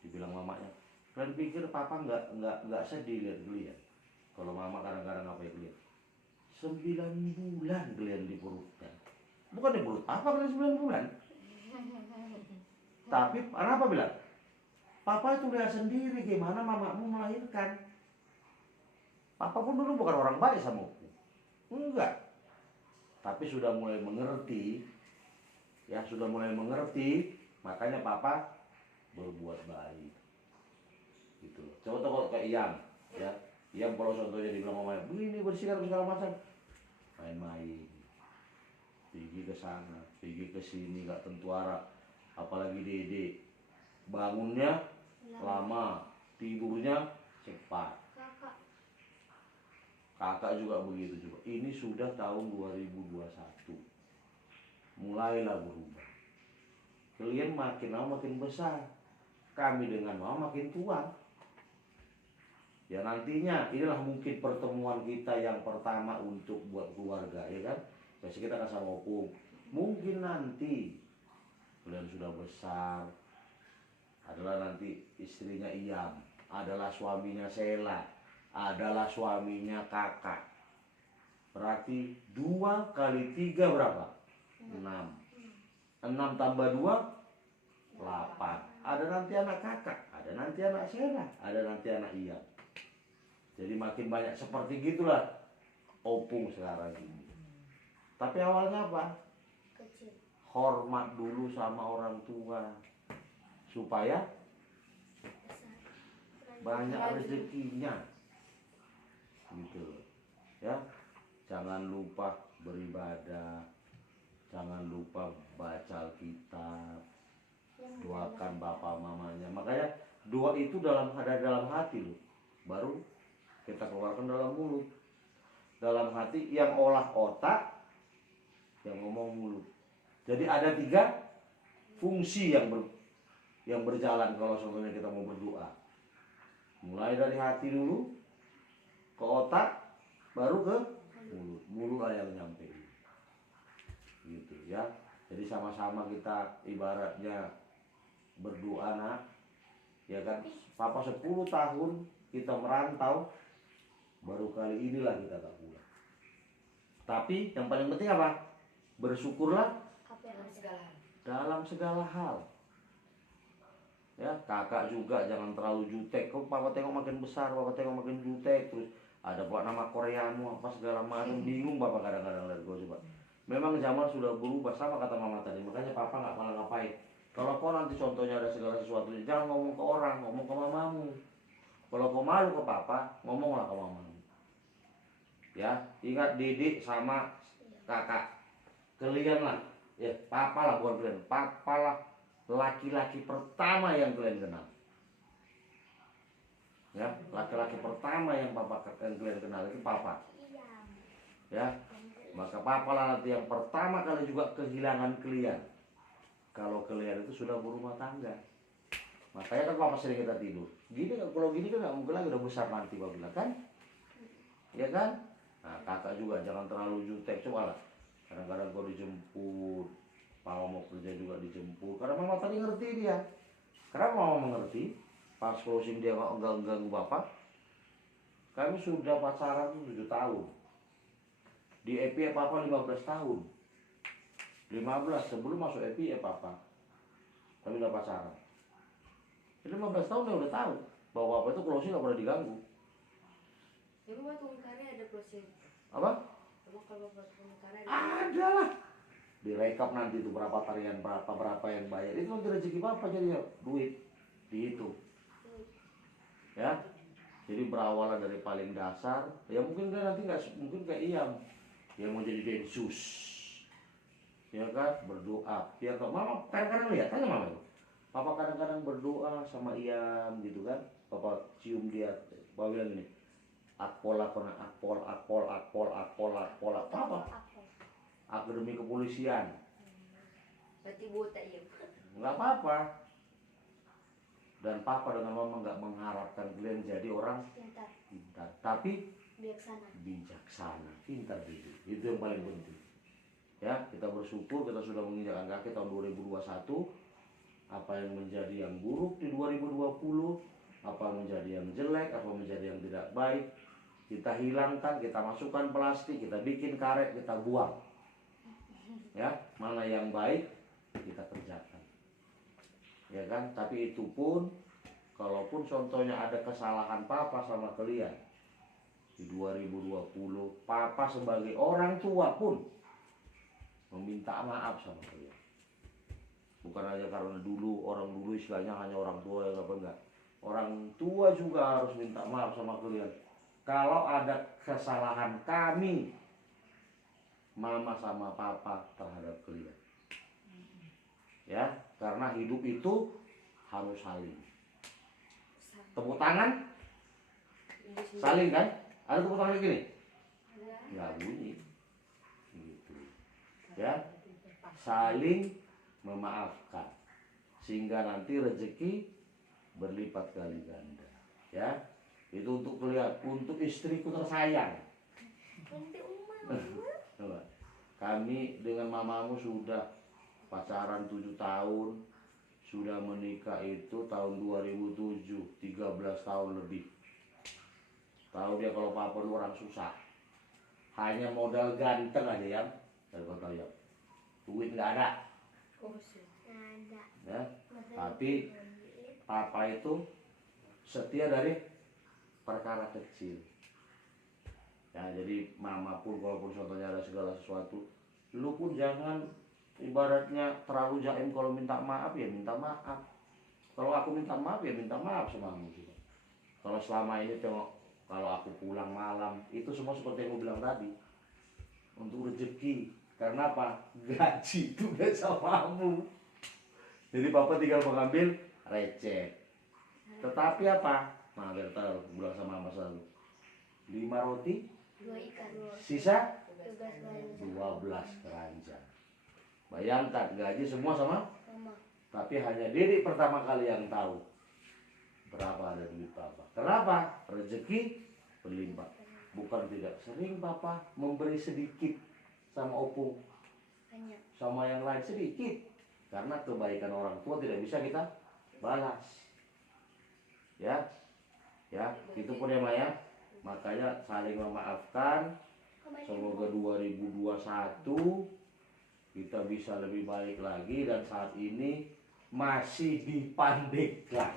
Dibilang mamanya, kalian pikir Papa nggak sedih lihat kalian? Kalau Mama kadang-kadang apa ya kalian? 9 bulan kalian di perutnya. Bukan di perut Papa kalian 9 bulan. Tapi kenapa bilang? Papa itu lihat sendiri gimana mamamu melahirkan. Papa pun dulu bukan orang baik sama aku. Enggak. Tapi sudah mulai mengerti. Ya, sudah mulai mengerti. Makanya Papa berbuat baik. Gitu. Coba kalau kayak Iam, ya. Iam kalau contohnya dibilang mamanya, begini bersihkan segala macam. Main-main. Pergi ke sana, pergi ke sini, gak tentu arah. Apalagi Dede, bangunnya lama, tidurnya cepat. Kakak juga begitu juga. Ini sudah tahun 2021. Mulailah berubah. Kalian makin lama makin besar. Kami dengan Mama makin tua. Ya nantinya inilah mungkin pertemuan kita yang pertama untuk buat keluarga, ya kan? Biasanya kita kan sama opung. Mungkin nanti kalian sudah besar, adalah nanti istrinya Iam, adalah suaminya Sela, adalah suaminya kakak. Berarti 2 kali 3 berapa? 6. 6 tambah 2 8. Ada nanti anak kakak, ada nanti anak Sela, ada nanti anak Iam. Jadi makin banyak seperti gitulah opung sekarang ini. Tapi awalnya apa? Kecil. Hormat dulu sama orang tua supaya banyak rezekinya, gitu ya. Jangan lupa beribadah, jangan lupa baca Alkitab, doakan bapak mamanya. Makanya doa itu ada dalam hati loh, baru kita keluarkan dalam mulut. Dalam hati yang olah otak, yang ngomong mulut. Jadi ada 3 fungsi yang berjalan kalau contohnya kita mau berdoa. Mulai dari hati dulu ke otak, baru ke mulut. Mulut lah yang nyampe. Gitu ya. Jadi sama-sama kita ibaratnya berdoa nak. Ya kan, papa 10 tahun kita merantau, baru kali inilah kita tak pulang. Tapi yang paling penting apa? Bersyukurlah dalam segala hal. Ya, kakak juga jangan terlalu jutek. Kok papa tengok makin besar, papa tengok makin jutek, terus ada buat nama Koreamu apa segala macam, bingung bapak kadang-kadang lihat gue coba. Memang zaman sudah berubah sama kata mama tadi, makanya papa nggak malah ngapain. Kalau kau nanti contohnya ada segala sesuatu, jangan ngomong ke orang, ngomong ke mamamu. Kalau kau malu ke papa, ngomonglah ke mamamu. Ya, ingat didik sama kakak. Kalian lah, ya papa lah bukan kalian, papa lah laki-laki pertama yang kalian kenal. Ya, laki-laki pertama yang kalian kenal itu papa. Ya, maka papa lah nanti yang pertama kali juga kehilangan kalian. Kalau kalian itu sudah berumah tangga. Makanya kan papa sering kita tidur. Gini kalau gini kan nggak mungkin lagi udah besar nanti papa bilang kan? Ya kan? Nah kakak juga jangan terlalu jutek, coba lah. Kadang-kadang kau dijemput, papa mau kerja juga dijemput. Karena mama tadi ngerti dia. Karena mama mengerti. Pas closing dia nggak ganggu bapak. Kami sudah pacaran 7 tahun. Di EPI papa 15 tahun. 15 sebelum masuk EPI papa. Kami udah pacaran. Jadi 15 tahun dia udah tahu bahwa apa itu closing nggak pernah diganggu. Ibu waktu karya ada closing. Apa? Emang kalau buat karya Ada lah. Direkap nanti itu berapa tarian berapa yang bayar. Itu nanti rezeki bapak jadi duit dihitung. Ya. Jadi berawal dari paling dasar. Ya mungkin kan nanti nggak mungkin kayak Iam yang mau jadi densus. Ya kan berdoa. Ya kalau mama kadang-kadang lihat tanya mama itu. Papa kadang-kadang berdoa sama Iam gitu kan. Papa cium dia. Papa bilang gini. Akpol apa? Akademi kepolisian. berarti buta ya. Nggak apa-apa. Dan papa dengan mama nggak mengharapkan kalian jadi orang pintar, tapi bijaksana, pintar gitu. Itu yang paling penting. Ya, kita bersyukur kita sudah menginjakkan kaki tahun 2021. Apa yang menjadi yang buruk di 2020, apa menjadi yang jelek, apa menjadi yang tidak baik, kita hilangkan, kita masukkan plastik, kita bikin karet, kita buang. Ya, mana yang baik kita kerjakan. Ya kan, tapi itu pun kalaupun contohnya ada kesalahan papa sama kalian di 2020, papa sebagai orang tua pun meminta maaf sama kalian. Bukan aja karena orang dulu istilahnya hanya orang tua yang apa enggak. Orang tua juga harus minta maaf sama kalian. Kalau ada kesalahan kami, mama sama papa terhadap kalian. Ya, karena hidup itu harus saling. Tepuk tangan, saling kan? Ada tepuk tangan gini? Nggak bunyi. Gitu. Ya, saling memaafkan sehingga nanti rezeki berlipat kali ganda. Ya, itu untuk kalian, untuk istriku tersayang. Kami dengan mamamu sudah pacaran 7 tahun, sudah menikah itu tahun 2007, 13 tahun lebih. Tahu dia kalau papa itu orang susah. Hanya modal ganteng aja ya, dari kota ya. Duit nggak ada. Ya, tapi papa itu setia dari perkara kecil. Ya, jadi mama pun walaupun contohnya ada segala sesuatu, lu pun jangan ibaratnya terlalu jaim. Kalau minta maaf ya minta maaf. Kalau aku minta maaf ya minta maaf sama kamu juga. Kalau selama ini tengok, kalau aku pulang malam itu semua seperti yang aku bilang tadi, untuk rezeki. Karena apa? Gaji itu udah sama kamu. Jadi papa tinggal mengambil receh. Tetapi apa? Nah, biar tahu, bilang sama mama selalu. 5 roti, 2 ikan. sisa 12 12 keranjang. Bayangkan gaji semua sama, Mama. tapi hanya Dede pertama kali yang tahu berapa ada duit papa. Kenapa? Rezeki berlimpah. Bukan tidak sering papa memberi sedikit sama opung, Banyak. sama yang lain sedikit. Karena kebaikan orang tua tidak bisa kita balas. Ya, ya, itu pun ya Maya. Makanya saling memaafkan. Semoga 2021 kita bisa lebih baik lagi dan saat ini masih dipandekkan.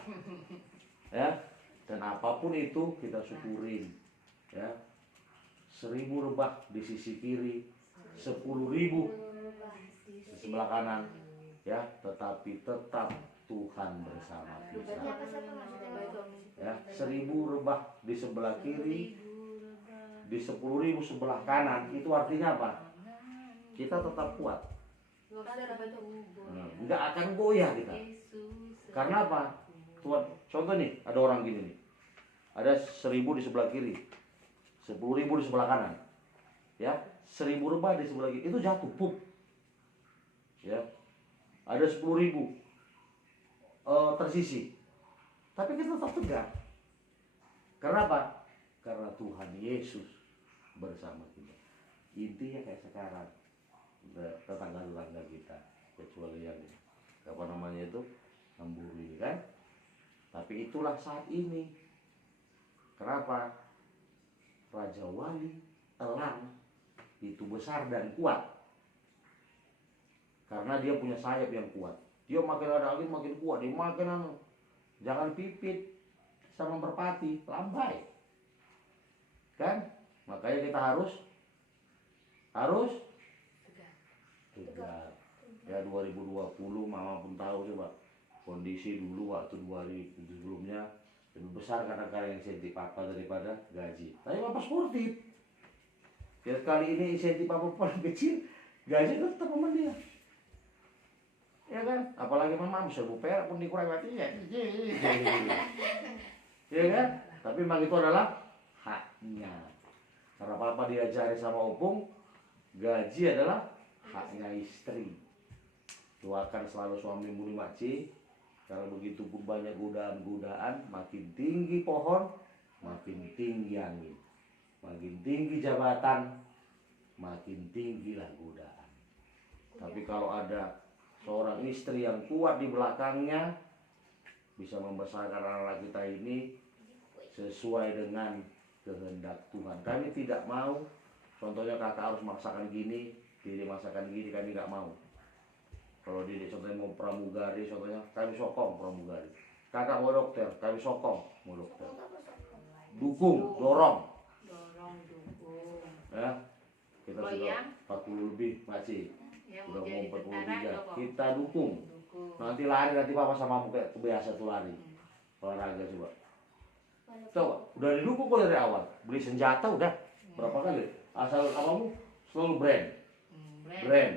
Ya, dan apapun itu kita syukurin. Ya, 1000 rebah di sisi kiri, 10.000 di sebelah kanan. Ya, tetapi tetap Tuhan bersama kita. Apa satu maksudnya? Ya, 1000 rebah di sebelah kiri, di 10.000 sebelah kanan. Itu artinya apa? Kita tetap kuat. Nggak akan goyah kita. Karena apa? Tuhan, contoh nih, ada orang gini nih. Ada 1000 di sebelah kiri, 10.000 di sebelah kanan. Ya, 1000 rebah di sebelah kiri itu jatuh, pup. Ya, ada 10.000 tersisi. Tapi kita tetap tegak. Karena apa? Karena Tuhan Yesus bersama kita. Intinya kayak sekarang, tetangga-tetangga kita, kecuali yang apa namanya itu Amburi kan. Tapi itulah saat ini. Kenapa? Raja Wali Elang itu besar dan kuat. Karena dia punya sayap yang kuat. Dia makin ada angin makin kuat, dia makin jangan pipit sama merpati, lambai. Kan? Makanya kita harus tegar. Ya 2020 mama pun tahu coba kondisi dulu waktu 2000 sebelumnya lebih besar kadang-kadang insentif papa daripada gaji. Tapi papa sportif. Ya kali ini insentif papa paling kecil, gaji tetap sama dia. Ya kan? Apalagi mama bisa perak pun dikurangi mati ya. Ya kan? Tapi memang itu adalah haknya. Karena papa diajari sama opung, gaji adalah haknya istri. Doakan selalu suami muni makci. Karena begitu pun banyak godaan-godaan, makin tinggi pohon, makin tinggi angin. Makin tinggi jabatan, makin tinggilah godaan. Tapi kalau ada seorang istri yang kuat di belakangnya, bisa membesarkan anak kita ini sesuai dengan kehendak Tuhan. Kami tidak mau, contohnya kakak harus maksakan gini, diri masakan gini, kami nggak mau. Kalau diri contohnya mau pramugari, contohnya kami sokong pramugari. Kakak mau dokter, kami sokong mau dokter. Dukung, dorong. Ya, kita sudah 40 lebih masih. Udah mau 43, kita dukung. Nanti lari, nanti papa sama kamu kayak kebiasa tuh lari. Olahraga coba. Coba, udah didukung kok dari awal. Beli senjata udah berapa kali? Asal kamu selalu brand. Brand.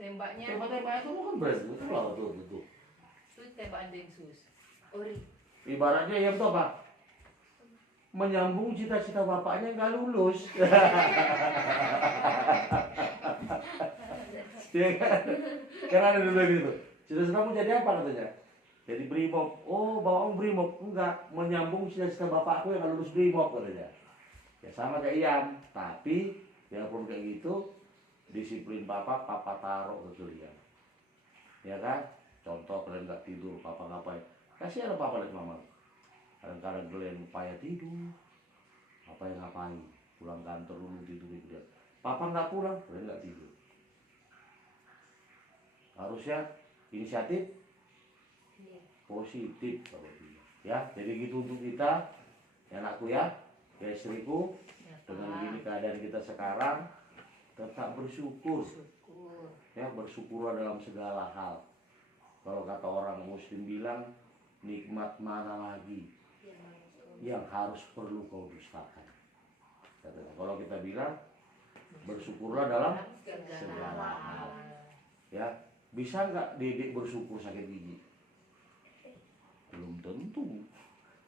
Tembaknya Tembak-tembak itu kan brand. Itu lah itu. Itu tembakan Densus. Ori. Ibaratnya ya itu apa? Menyambung cita-cita bapaknya nggak lulus. Ya kan? Karena ada dulu gitu. Cita-cita kamu jadi apa katanya? Jadi brimob. Oh, bawang brimob. Enggak, menyambung cita-cita bapakku yang nggak lulus brimob katanya. Ya sama kayak Ian, tapi biarpun kayak gitu, disiplin papa taruh ke kalian. Ya kan? Contoh kalian nggak tidur, papa ngapain? Kasih ada papa lihat mama. Kadang-kadang kalian payah tidur, apa yang ngapain? Pulang kantor dulu tidur dia. Papa nggak pulang, kalian nggak tidur. Harusnya inisiatif positif kalau dia. Ya, jadi gitu untuk kita, ya anakku ya istriku, dengan begini keadaan kita sekarang, tetap bersyukur. Ya, bersyukur dalam segala hal. Kalau kata orang muslim bilang, nikmat mana lagi yang harus perlu kau dustakan. Kalau kita bilang bersyukurlah dalam segala hal. Ya, Bisa nggak Dedek bersyukur sakit gigi? Belum tentu.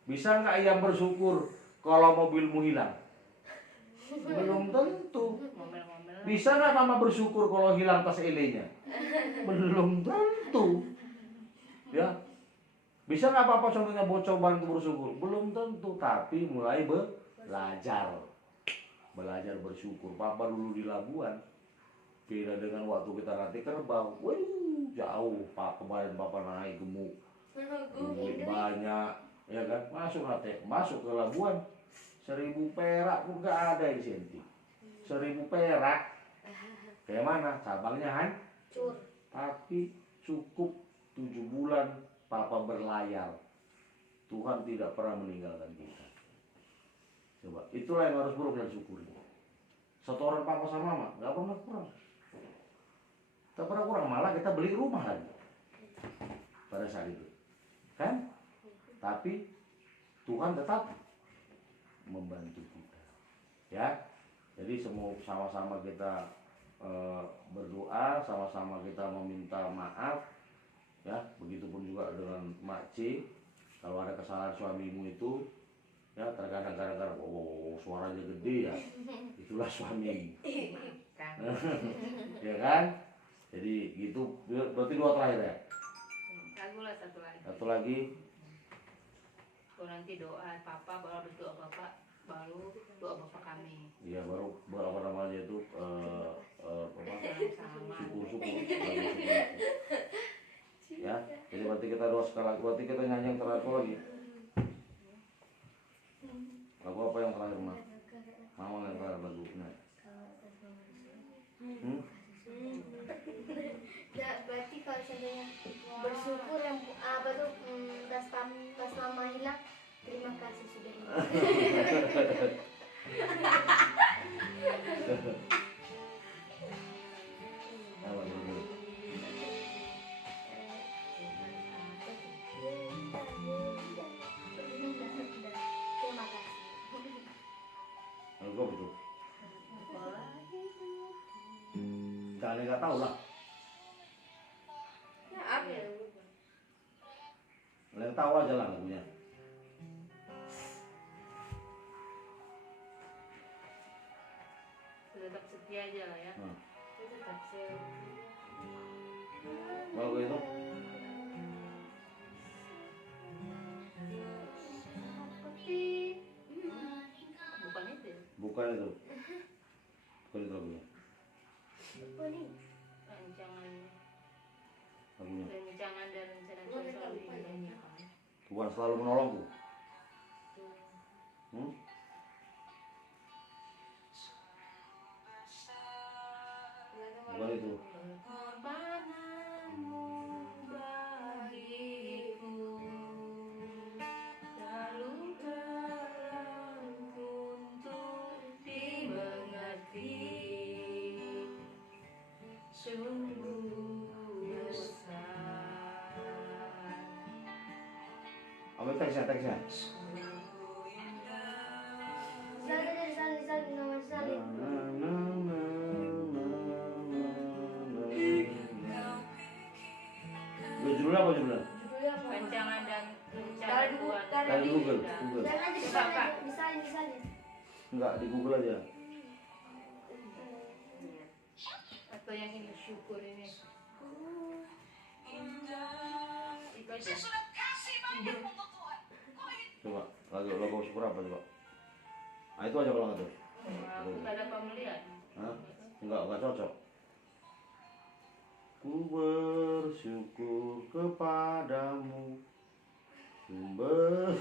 Bisa nggak ayam bersyukur kalau mobilmu hilang? Belum tentu. Ngomel-ngomel. Bisa nggak mama bersyukur kalau hilang tas elenya? Belum tentu. Ya. Bisa nggak papa contohnya bocor bantu bersyukur? Belum tentu. Tapi mulai belajar. Belajar bersyukur. Papa dulu di Labuan. Beda dengan waktu kita nanti Kerbau. Waduh, jauh. Kemarin papa naik gemuk. Duit banyak. Ya kan? Masuk ke Labuan. 1.000 perak pun gak ada insentif. 1.000 perak. Kayak mana? Cabangnya hancur. Tapi cukup 7 bulan papa berlayar. Tuhan tidak pernah meninggalkan kita. Coba, itulah yang harus kita syukuri. Setoran papa sama mama gak pernah kurang. Tak pernah kurang, malah kita beli rumah lagi pada saat itu. Kan? Tapi Tuhan tetap membantu kita. Ya. Jadi sama-sama kita berdoa, sama-sama kita meminta maaf. Ya, begitupun juga dengan Mak C. Kalau ada kesalahan suamimu itu, ya terkadang suaranya gede ya, itulah suami. Ya kan? Jadi gitu, berarti 2 terakhir ya. Lagu lah satu lagi. Satu lagi. Tuh nanti doa papa, baru habis doa bapak, baru doa bapak kami. Iya, baru apa namanya itu syukur. Ya, jadi berarti kita doa sekali lagi. Berarti kita nyanyi yang terakhir lagi. Lagu apa yang terakhir, Ma? Mama yang terakhir lagunya. Berarti kalau seandainya bersyukur yang apa tuh tas mama hilang, terima kasih sudah hilang. Apa dulu? Terima kasih. Lagu apa itu? Kalian nggak tahu lah. Ya, apa ya? Kalian tahu aja lah lagunya. Tetap setia aja lah ya. Tetap setia. Lagu itu? Bukan itu. Bukan itu. Bukan itu lagunya. Apa nih? Lagunya. Rancangan dan rencana selalu indahnya kan. Tuhan selalu menolongku. Bukan itu. Pengorbananmu bagiku selalu terang untuk dimengerti. Sungguh besar. Ambil teksnya. Salin. Judulnya apa judulnya? Rancangan dan rencana Tuhan. Dari Google. Jangan disalin. Enggak, di Google aja. Atau yang ini syukur ini. Itu aja. Coba, lagu syukur apa coba? Nah itu aja kalau nggak tuh. Aku gak dapat melihat. Hah? Enggak cocok. Ku bersyukur kepadamu sumber.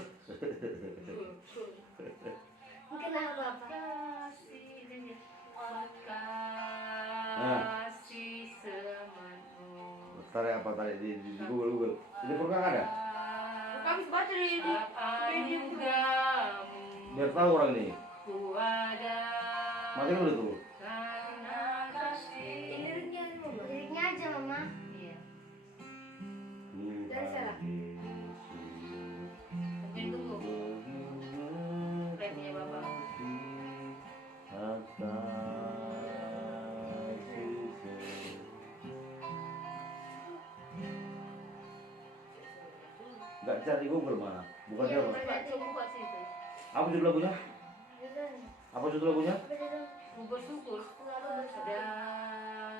Mungkin apa? Kasih semanmu. Tarik apa tarik di Google. Ini pun nggak ada. Kami baca di Anugerahmu Biar tahu orang ini. ku ada Matiin dulu tuh. karena kasih. Liriknya aja mama. Iya. Dari sana. Mungkin tunggu rapnya bapak. Nggak cari Google mana? Bukan dia apa? Coba buka situ. Apa judul lagunya? Apa judul lagunya? Bersyukur ada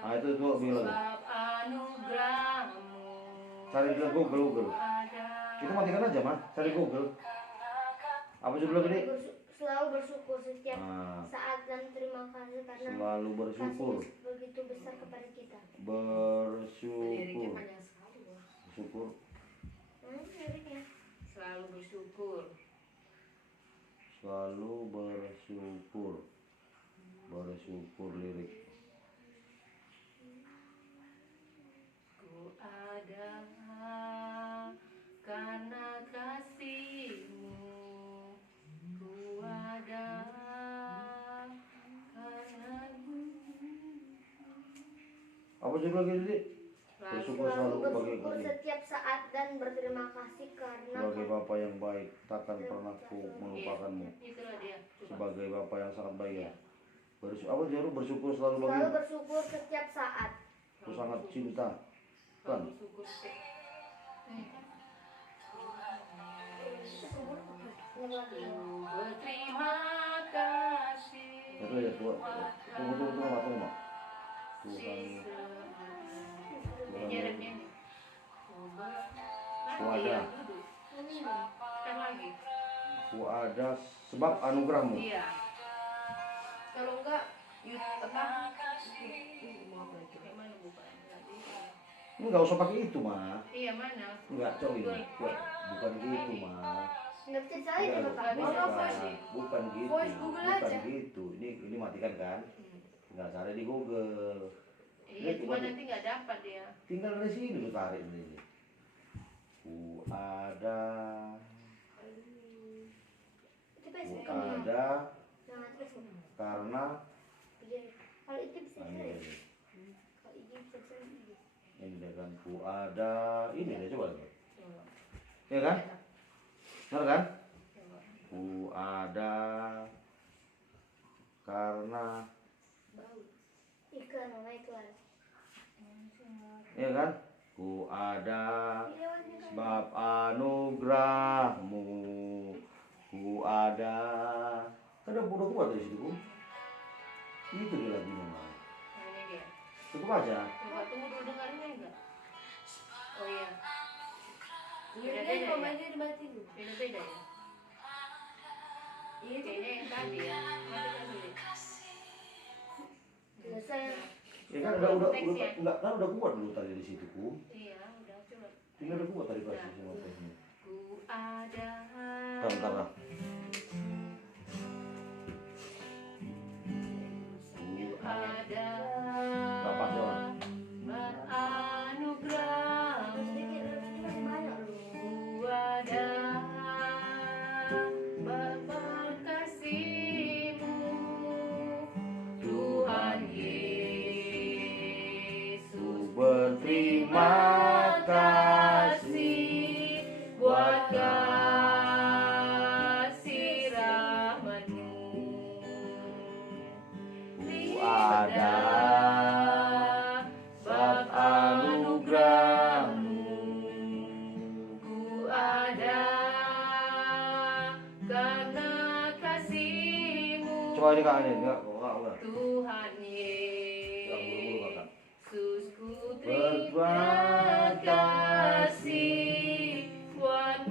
Ah itu bilang. sebab anugerahmu. Cari di Google. Ada. Itu matikan aja mah. Cari Google. Apa judul lagu ini? Selalu bersyukur setiap Ah, saat dan terima kasih karena selalu bersyukur. kasih begitu besar kepada kita. Bersyukur. Liriknya panjang sekali loh. Bersyukur. Liriknya. Selalu bersyukur. Selalu bersyukur. Bersyukur lirik. Ku ada karena kasihmu. Ku ada karena Apa judul lagi ini? Bersyukur selalu bagi Bersyukur setiap saat dan berterima kasih karena sebagai Bapa yang baik, takkan pernah ku melupakanmu. itulah dia. Coba. Sebagai Bapa yang sangat baik. Ya. Apa judul bersyukur selalu bagi? selalu bersyukur setiap saat. Ku sangat cinta. Kan? Bersyukur. Berterima kasih. Itu ya tua. Tunggu mak. Tuhan. Ini ada ini. Ku ada. Kan lagi. Ku ada sebab anugerahmu. Iya. Kalau enggak, apa? Kayak mana bukanya? Enggak usah pakai itu mah. Iya mana? Enggak cowok ini. Bukan gitu mah. Nggak bisa cari deh Bapak. Bukan gitu. Voice Google Bukan aja. gitu. Ini matikan kan? Enggak cari di Google. Iya, cuma nanti nggak dapat dia. Tinggal dari sini lu tarik ini. Ku ada. Itu bisa Ku cari. ada Jangan terus. karena Kalau itu bisa nah, cari. ini, Kalau itu bisa cari. ini dia kan ku ada ini dia coba lihat. Coba. Ya kan? Benar kan? Coba. Ku ada karena Ikan mana itu lah. ya kan? Ku ada sebab anugerahmu. Ku ada. Ada udah kuat dari situ. Itu dia lagunya mah. Ini dia. Cukup aja. Coba tunggu dulu dengarnya enggak? Oh iya. Liriknya komennya dimatiin dulu. Beda-beda ya. Iya, Kayaknya yang tadi ya. Matikan dulu. Selesai. Ya kan enggak kan udah kuat dulu tadi di situ ku. Iya, udah coba. Tinggal udah kuat tadi pas sama tehnya. Ku ada. Bentar lah. Ku ada. Enggak pas ya. Anugerahmu. Masih banyak loh. Ku ada. Bapa kasihmu. Tuhan Yesus. Berterima kasih buat kasih rahmat-Mu. ku ada sebab anugerahmu. Ku ada karena kasih-Mu. Coba ini kak ini enggak udah. Tuhan Yang buru-buru kakak. Yesus, ku Berterima terima kasih buat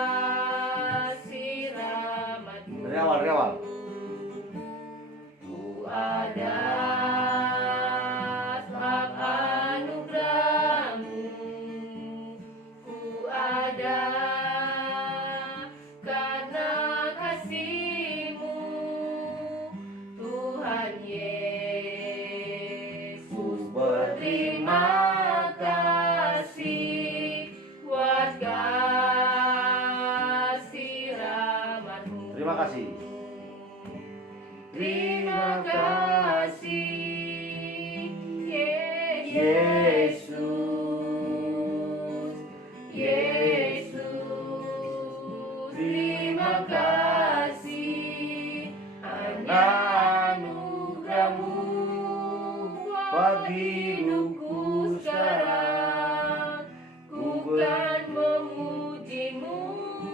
kasih rahmat-Mu. Dari awal. Ku ada sebab anugerahmu. Ku ada karena kasih-Mu. Tuhan Yesus, berterima kasih buat kasih rahmat-Mu. Terima kasih.